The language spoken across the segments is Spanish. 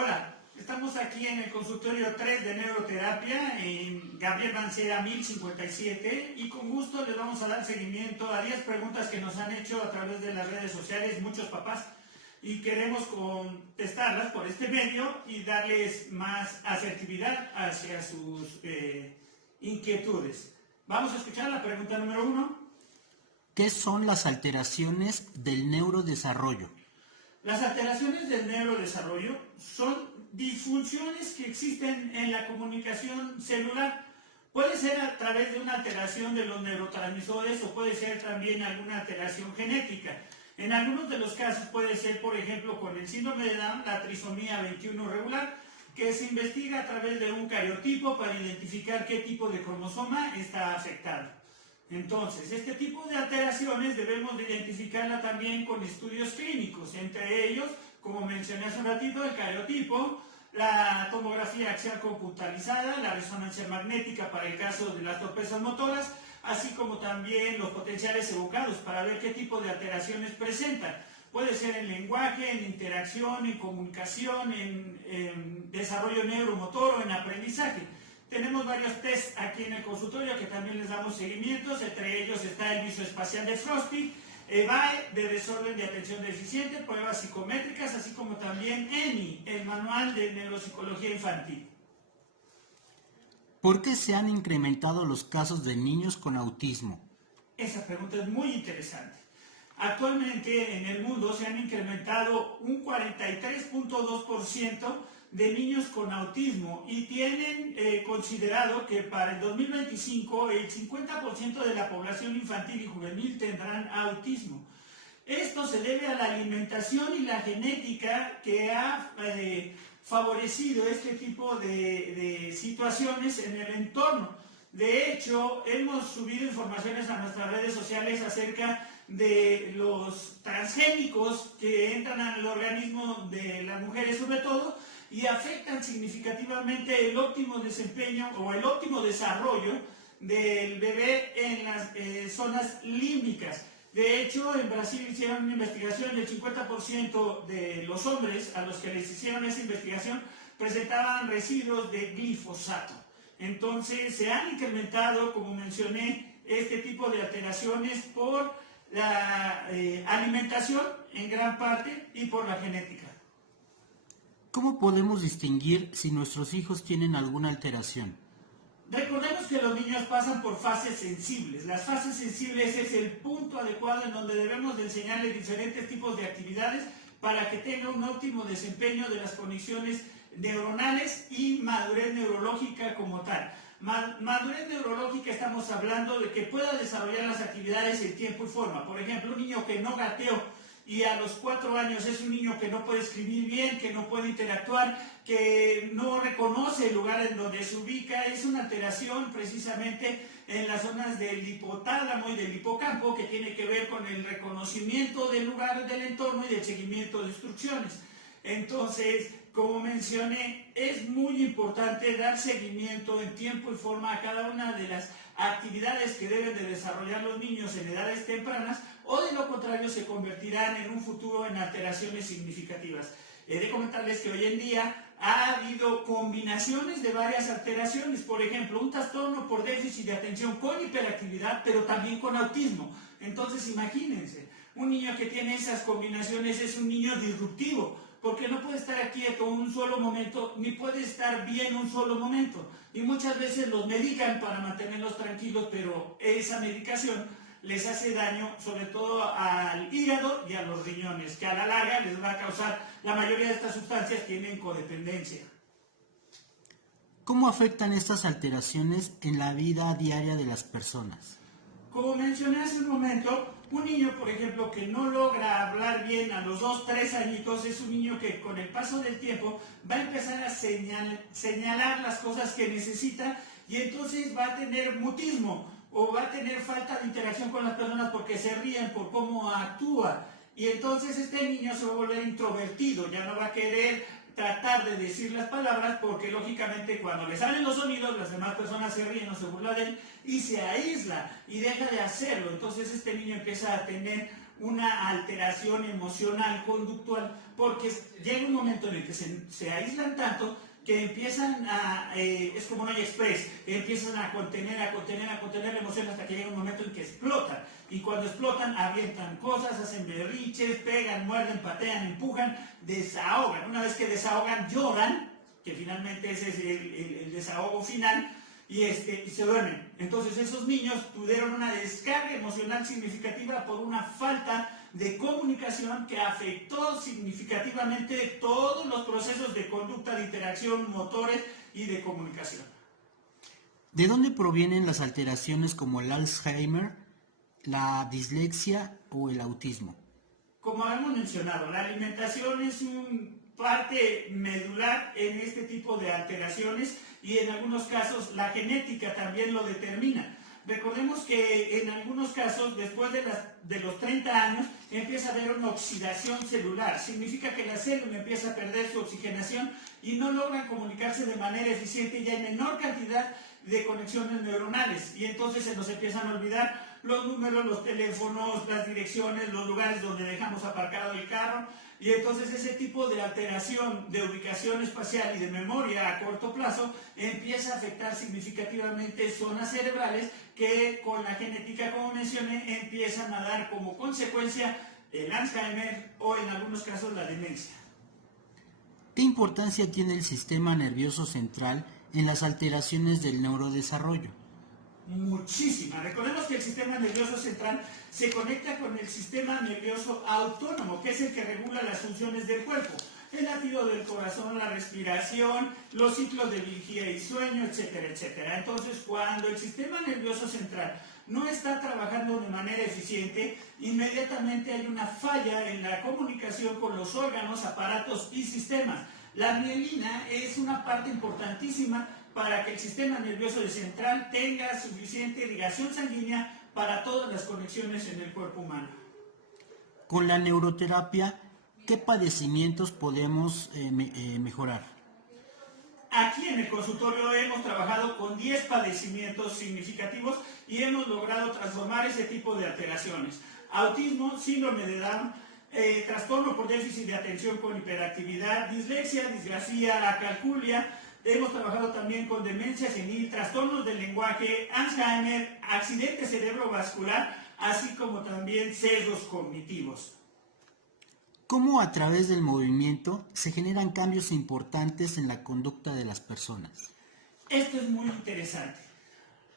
Hola, estamos aquí en el consultorio 3 de neuroterapia en Gabriel Mancera 1057 y con gusto les vamos a dar seguimiento a 10 preguntas que nos han hecho a través de las redes sociales muchos papás y queremos contestarlas por este medio y darles más asertividad hacia sus inquietudes. Vamos a escuchar la pregunta número 1. ¿Qué son las alteraciones del neurodesarrollo? Las alteraciones del neurodesarrollo son disfunciones que existen en la comunicación celular. Puede ser a través de una alteración de los neurotransmisores o puede ser también alguna alteración genética. En algunos de los casos puede ser, por ejemplo, con el síndrome de Down, la trisomía 21 regular, que se investiga a través de un cariotipo para identificar qué tipo de cromosoma está afectado. Entonces, este tipo de alteraciones debemos de identificarla también con estudios clínicos, entre ellos, como mencioné hace un ratito, el cariotipo, la tomografía axial computarizada, la resonancia magnética para el caso de las torpezas motoras, así como también los potenciales evocados para ver qué tipo de alteraciones presentan. Puede ser en lenguaje, en interacción, en comunicación, en desarrollo neuromotor o en aprendizaje. Tenemos varios tests aquí en el consultorio que también les damos seguimientos, entre ellos está el visoespacial de Frosty, EVAE de desorden de atención deficiente, pruebas psicométricas, así como también ENI, el manual de neuropsicología infantil. ¿Por qué se han incrementado los casos de niños con autismo? Esa pregunta es muy interesante. Actualmente en el mundo se han incrementado un 43.2% de niños con autismo y tienen considerado que para el 2025 el 50% de la población infantil y juvenil tendrán autismo. Esto se debe a la alimentación y la genética que ha favorecido este tipo de situaciones en el entorno. De hecho, hemos subido informaciones a nuestras redes sociales acerca de los transgénicos que entran al organismo de las mujeres sobre todo y afectan significativamente el óptimo desempeño o el óptimo desarrollo del bebé en las zonas límbicas. De hecho, en Brasil hicieron una investigación y el 50% de los hombres a los que les hicieron esa investigación presentaban residuos de glifosato. Entonces, se han incrementado, como mencioné, este tipo de alteraciones por la alimentación en gran parte y por la genética. ¿Cómo podemos distinguir si nuestros hijos tienen alguna alteración? Recordemos que los niños pasan por fases sensibles. Las fases sensibles es el punto adecuado en donde debemos de enseñarles diferentes tipos de actividades para que tenga un óptimo desempeño de las conexiones neuronales y madurez neurológica como tal. Madurez neurológica estamos hablando de que pueda desarrollar las actividades en tiempo y forma. Por ejemplo, un niño que no gateó y a los 4 años es un niño que no puede escribir bien, que no puede interactuar, que no reconoce el lugar en donde se ubica, es una alteración precisamente en las zonas del hipotálamo y del hipocampo que tiene que ver con el reconocimiento del lugar del entorno y del seguimiento de instrucciones. Entonces, como mencioné, es muy importante dar seguimiento en tiempo y forma a cada una de las actividades que deben de desarrollar los niños en edades tempranas o de lo contrario se convertirán en un futuro en alteraciones significativas. He de comentarles que hoy en día ha habido combinaciones de varias alteraciones, por ejemplo, un trastorno por déficit de atención con hiperactividad, pero también con autismo. Entonces, imagínense, un niño que tiene esas combinaciones es un niño disruptivo, porque no puede estar quieto un solo momento, ni puede estar bien un solo momento. Y muchas veces los medican para mantenerlos tranquilos, pero esa medicación les hace daño sobre todo al hígado y a los riñones, que a la larga les va a causar, la mayoría de estas sustancias tienen codependencia. ¿Cómo afectan estas alteraciones en la vida diaria de las personas? Como mencioné hace un momento, un niño, por ejemplo, que no logra hablar bien a los 2, 3 añitos, es un niño que con el paso del tiempo va a empezar a señalar las cosas que necesita y entonces va a tener mutismo o va a tener falta de interacción con las personas porque se ríen por cómo actúa. Y entonces este niño se va a volver introvertido, ya no va a querer tratar de decir las palabras porque lógicamente cuando le salen los sonidos las demás personas se ríen o se burlan de él y se aísla y deja de hacerlo. Entonces este niño empieza a tener una alteración emocional conductual, porque llega un momento en el que se aíslan tanto que empiezan es como un express, empiezan a contener emociones hasta que llega un momento en que explotan. Y cuando explotan, avientan cosas, hacen berriches, pegan, muerden, patean, empujan, desahogan. Una vez que desahogan, lloran, que finalmente ese es el desahogo final, y se duermen. Entonces esos niños tuvieron una descarga emocional significativa por una falta de comunicación que afectó significativamente todos los procesos de conducta, de interacción, motores y de comunicación. ¿De dónde provienen las alteraciones como el Alzheimer, la dislexia o el autismo? Como hemos mencionado, la alimentación es parte medular en este tipo de alteraciones y en algunos casos la genética también lo determina. Recordemos que en algunos casos, después de los 30 años, empieza a haber una oxidación celular. Significa que la célula empieza a perder su oxigenación y no logran comunicarse de manera eficiente y hay menor cantidad de conexiones neuronales. Y entonces se nos empiezan a olvidar los números, los teléfonos, las direcciones, los lugares donde dejamos aparcado el carro. Y entonces ese tipo de alteración de ubicación espacial y de memoria a corto plazo empieza a afectar significativamente zonas cerebrales que con la genética, como mencioné, empiezan a dar como consecuencia el Alzheimer o en algunos casos la demencia. ¿Qué importancia tiene el sistema nervioso central en las alteraciones del neurodesarrollo? Muchísima. Recordemos que el sistema nervioso central se conecta con el sistema nervioso autónomo, que es el que regula las funciones del cuerpo. El latido del corazón, la respiración, los ciclos de vigilia y sueño, etcétera, etcétera. Entonces, cuando el sistema nervioso central no está trabajando de manera eficiente, inmediatamente hay una falla en la comunicación con los órganos, aparatos y sistemas. La mielina es una parte importantísima para que el sistema nervioso central tenga suficiente irrigación sanguínea para todas las conexiones en el cuerpo humano. Con la neuroterapia, ¿qué padecimientos podemos mejorar? Aquí en el consultorio hemos trabajado con 10 padecimientos significativos y hemos logrado transformar ese tipo de alteraciones. Autismo, síndrome de Down, trastorno por déficit de atención con hiperactividad, dislexia, disgrafía, acalculia. Hemos trabajado también con demencia senil, trastornos del lenguaje, Alzheimer, accidente cerebrovascular, así como también sesgos cognitivos. ¿Cómo a través del movimiento se generan cambios importantes en la conducta de las personas? Esto es muy interesante.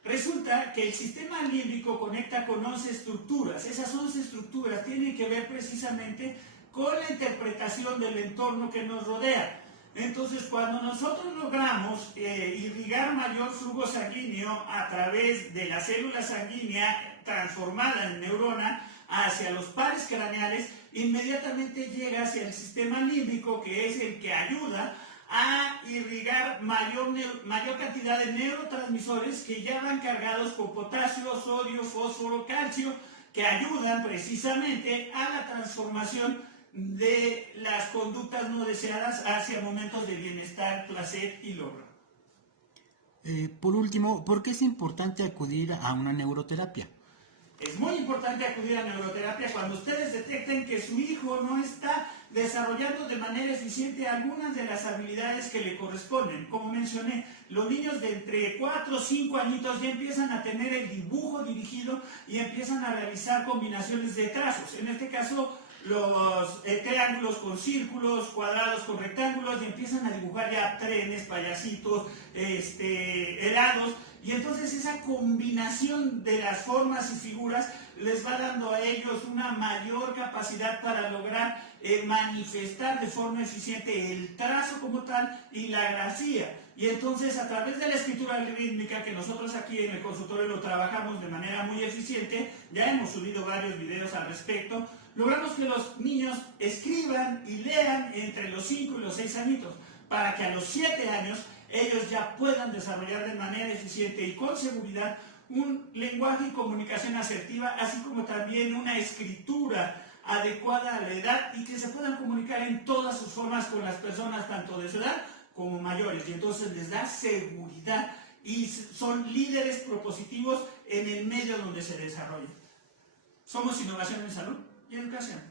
Resulta que el sistema límbico conecta con 11 estructuras. Esas 11 estructuras tienen que ver precisamente con la interpretación del entorno que nos rodea. Entonces, cuando nosotros logramos irrigar mayor flujo sanguíneo a través de la célula sanguínea transformada en neurona hacia los pares craneales, inmediatamente llega hacia el sistema límbico, que es el que ayuda a irrigar mayor cantidad de neurotransmisores que ya van cargados con potasio, sodio, fósforo, calcio, que ayudan precisamente a la transformación de las conductas no deseadas hacia momentos de bienestar, placer y logro. Por último, ¿por qué es importante acudir a una neuroterapia? Es muy importante acudir a neuroterapia cuando ustedes detecten que su hijo no está desarrollando de manera eficiente algunas de las habilidades que le corresponden. Como mencioné, los niños de entre 4 o 5 añitos ya empiezan a tener el dibujo dirigido y empiezan a realizar combinaciones de trazos. En este caso, los triángulos con círculos, cuadrados con rectángulos, y empiezan a dibujar ya trenes, payasitos, helados, y entonces esa combinación de las formas y figuras les va dando a ellos una mayor capacidad para lograr manifestar de forma eficiente el trazo como tal y la grafía. Y entonces a través de la escritura rítmica, que nosotros aquí en el consultorio lo trabajamos de manera muy eficiente, ya hemos subido varios videos al respecto, logramos que los niños escriban y lean entre los 5 y los 6 añitos, para que a los 7 años ellos ya puedan desarrollar de manera eficiente y con seguridad un lenguaje y comunicación asertiva, así como también una escritura adecuada a la edad y que se puedan comunicar en todas sus formas con las personas, tanto de su edad como mayores. Y entonces les da seguridad y son líderes propositivos en el medio donde se desarrollan. Somos Innovación en Salud y educación.